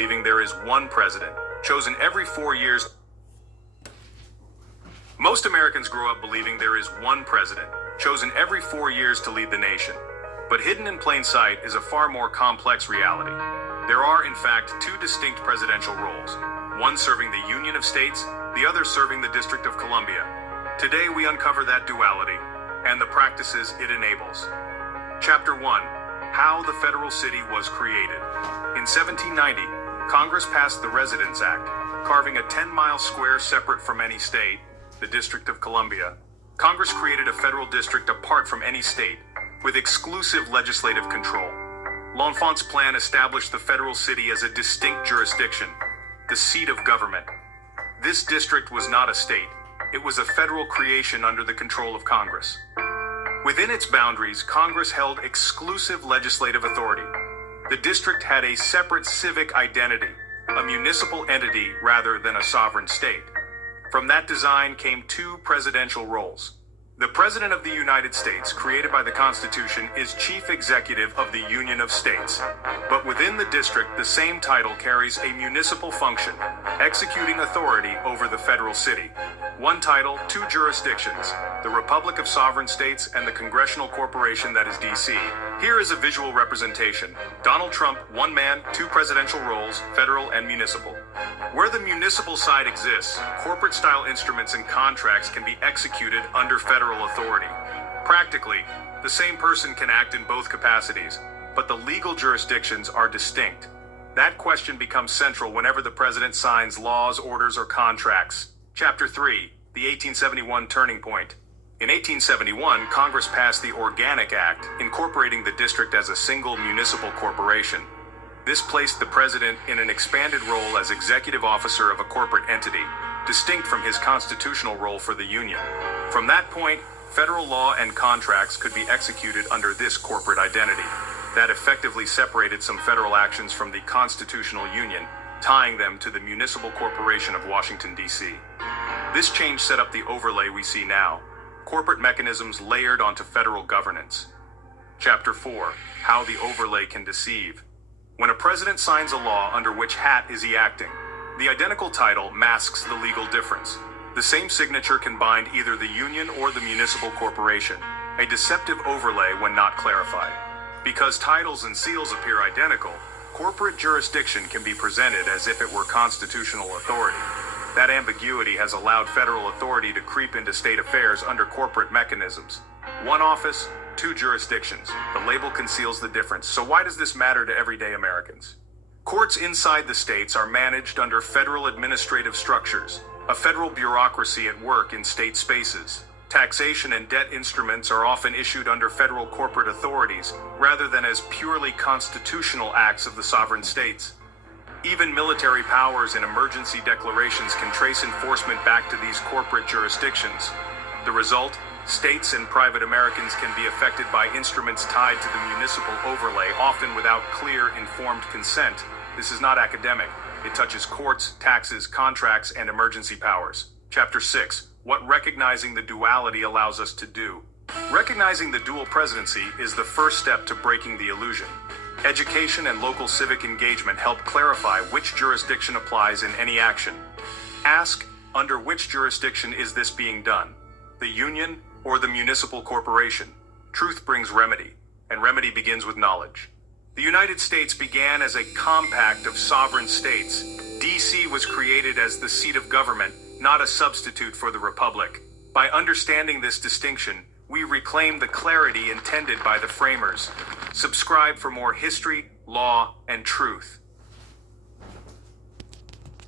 believing there is one president, chosen every 4 years. Most Americans grow up believing there is one president, chosen every 4 years to lead the nation. But hidden in plain sight is a far more complex reality. There are, in fact, two distinct presidential roles, one serving the Union of States, the other serving the District of Columbia. Today we uncover that duality and the practices it enables. Chapter 1. How the Federal City was created. In 1790, Congress passed the Residence Act, carving a 10-mile square separate from any state, the District of Columbia. Congress created a federal district apart from any state, with exclusive legislative control. L'Enfant's plan established the federal city as a distinct jurisdiction, the seat of government. This district was not a state. It was a federal creation under the control of Congress. Within its boundaries, Congress held exclusive legislative authority. The district had a separate civic identity, a municipal entity rather than a sovereign state. From that design came two presidential roles. The President of the United States, created by the Constitution, is Chief Executive of the Union of States. But within the district, the same title carries a municipal function, executing authority over the federal city. One title, two jurisdictions, the Republic of Sovereign States and the Congressional Corporation that is D.C. Here is a visual representation. Donald Trump, one man, two presidential roles, federal and municipal. Where the municipal side exists, corporate-style instruments and contracts can be executed under federal authority. Practically, the same person can act in both capacities, but the legal jurisdictions are distinct. That question becomes central whenever the president signs laws, orders, or contracts. Chapter 3. The 1871 Turning Point. In 1871, Congress passed the Organic Act, incorporating the district as a single municipal corporation. This placed the president in an expanded role as executive officer of a corporate entity, distinct from his constitutional role for the Union. From that point, federal law and contracts could be executed under this corporate identity. That effectively separated some federal actions from the constitutional union, tying them to the Municipal Corporation of Washington, D.C. This change set up the overlay we see now, corporate mechanisms layered onto federal governance. Chapter 4. How the overlay can deceive. When a president signs a law, under which hat is he acting? The identical title masks the legal difference. The same signature can bind either the union or the municipal corporation, a deceptive overlay when not clarified. Because titles and seals appear identical, corporate jurisdiction can be presented as if it were constitutional authority. That ambiguity has allowed federal authority to creep into state affairs under corporate mechanisms. One office, two jurisdictions. The label conceals the difference. So why does this matter to everyday Americans? Courts inside the states are managed under federal administrative structures, a federal bureaucracy at work in state spaces. Taxation and debt instruments are often issued under federal corporate authorities rather than as purely constitutional acts of the sovereign states. Even military powers and emergency declarations can trace enforcement back to these corporate jurisdictions. The result? States and private Americans can be affected by instruments tied to the municipal overlay, often without clear, informed consent. This is not academic. It touches courts, taxes, contracts, and emergency powers. Chapter 6. What recognizing the duality allows us to do. Recognizing the dual presidency is the first step to breaking the illusion. Education and local civic engagement help clarify which jurisdiction applies in any action. Ask, under which jurisdiction is this being done? The union or the municipal corporation? Truth brings remedy, and remedy begins with knowledge. The United States began as a compact of sovereign states. D.C. was created as the seat of government, not a substitute for the republic. By understanding this distinction, we reclaim the clarity intended by the framers. Subscribe for more history, law, and truth.